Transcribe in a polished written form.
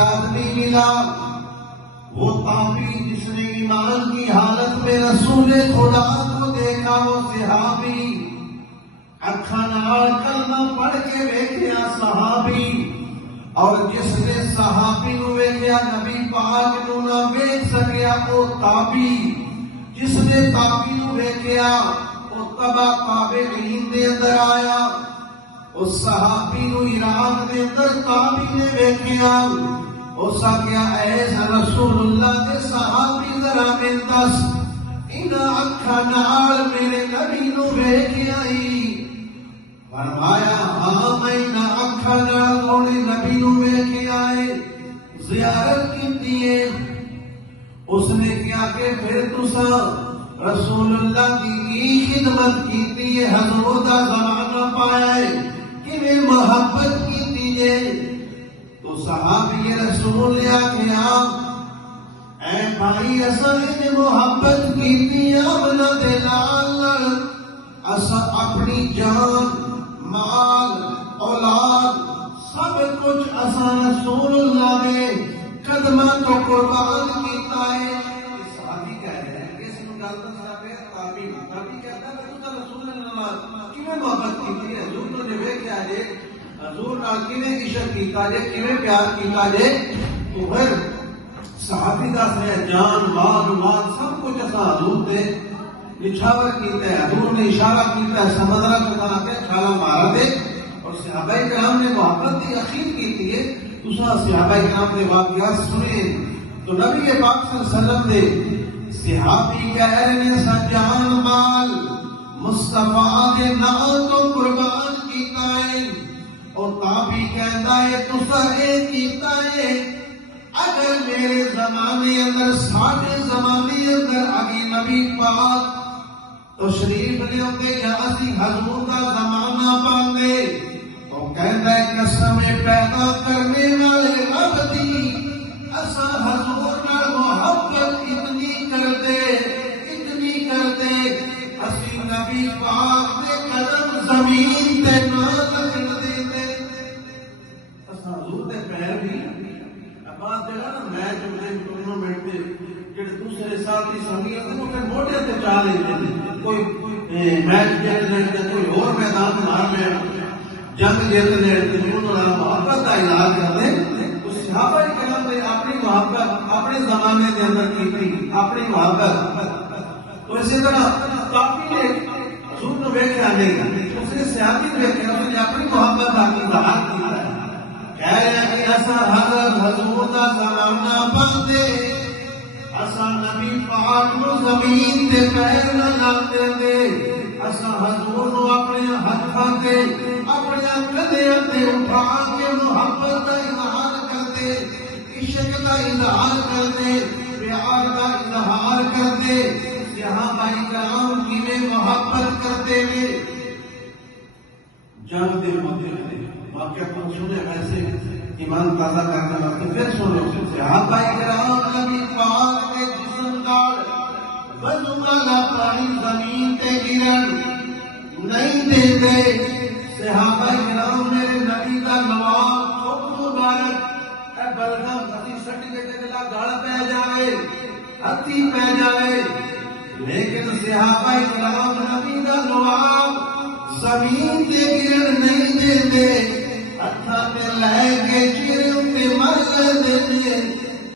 آدمی ملا، وہ تابعی جس نے ایمان کی حالت میں رسول خدا کو دیکھا، وہ صحابی اکھاں نال کلمہ پڑھ کے ویکھیا صحابی، اور جس نے صحابی نو ویکھیا نبی پاک نو نہ ویکھ سکیا وہ تابعی، جس نے تابعی نو ویکھیا وہ تبع تابعین دے اندر آیا، اس صحابی نو عراق دے اندر تابعی نے ویکھیا، اس آگیا اے رسول اللہ دے صحابی ذرا من دس انہاں اکھاں نال میرے نبی نو ویکھیا ہی؟ فرمایا ہاں میں انہاں اکھاں نال تھوڑے نبی نو ویکھیا ہے، زیارت کیتی ہے۔ اس نے کیا کہ پھر تساں رسول اللہ کی خدمت کیتی ہے، حضور دا زمانہ پایا ہے، کیویں محبت کیتی ہے؟ تو صحابی رسول نے آکھیا اے بھائی اساں نے محبت کیتی امنا دے نال، اساں اپنی جان مال اولاد سب کچھ اساں رسول اللہ دے قدماں تو قربان کیتا ہے۔ صحابی کہہ رہے ہیں اس کو گل دسا پہ تابعی کہتا ہے تو رسول اللہ کیویں محبت کیتی ہے، حضور نے ویکھیا جے حضور نال کیویں عشق کیتا جے، کیویں پیار کیتا جے؟ تو پھر صحابی دس رہے جان مال اولاد سب کچھ اساں حضور دے نچھاور کیتا ہے، حضور نے اشارہ کیتا ہے سمندرہ چکا کے چھالا مارا دے، اور صحابہ کرام نے محبت کی یقین کیتی ہے۔ تساں صحابہ کرام کے واقعات سنے تو نبی پاک صلی اللہ علیہ وسلم دے صحابی کہہ رہے ہیں سجان مال مصطفیٰ دے نام تو قربان کیتا ہے، اور تابعی کہتا ہے تساں اے کیتا ہے اگر میرے زمانے اندر ساڈے زمانے اندر ابھی نبی پاک تشریف لے آتے یا اسی حضور کا زمانہ پاندے تو کہتا ہے قسم پیدا کرنے والے رب دی اساں حضور نال محبت اتنی کرتے اسی نبی پاک دے قدم زمین تے نہ لگن دیندے، اساں حضور دے پیر بھی بات جگہ نا میچ ہوتے ٹورنامنٹ کے جڑے دوسرے ساتھی سنگی ہوتے وہ پھر موٹے تے چاہ لیتے ہیں، کوئی میچ جیت لیتے، کوئی اور میدان مار لے جنگ جیت لیتے، انہوں نے محبت کا علاج کرتے۔ تو صحابہ کرام نے اپنی محبت اپنے زمانے کے اندر کی تھی، اپنی محبت۔ تو اسی طرح تابعی نے حضور کو ویکھیا نہیں، اس نے صحابی کو ویکھیا، اس نے اپنی محبت کا اظہار کیا ہے، کہہ رہے ہیں کہ اساں حضرت حضور دا زمانہ پاندے، اساں نبی پاک نو زمین تے پیر نہ لاندے دے، اساں حضور نو اپنے ہتھاں تے اپنے کندھیاں تے اٹھا کے محبت دا اظہار کردے، عشق دا اظہار کردے، پیار دا اظہار کردے۔ صحابہ کرام کیویں محبت کرتے ہیں؟ جنگ دے موقع تے واقعہ کو سنے ویسے ایمان تازہ کرنے وقت پھر سنو صحابہ کرام نبی پاک کے جسم نال وضو والا پانی زمین تے گرن نہیں دیندے۔ صحابہ کرام میرے نبی دا نواب چوک مبارک اے بلغم ہتھی سٹ کے دلا گل پہ جائے، ہتھی پہ جائے، لیکن صحابہ کرام نبی دا نواب زمین تے گرن نہیں دیندے، ہتھاں تے لے کے چہرے تے مر لیندے۔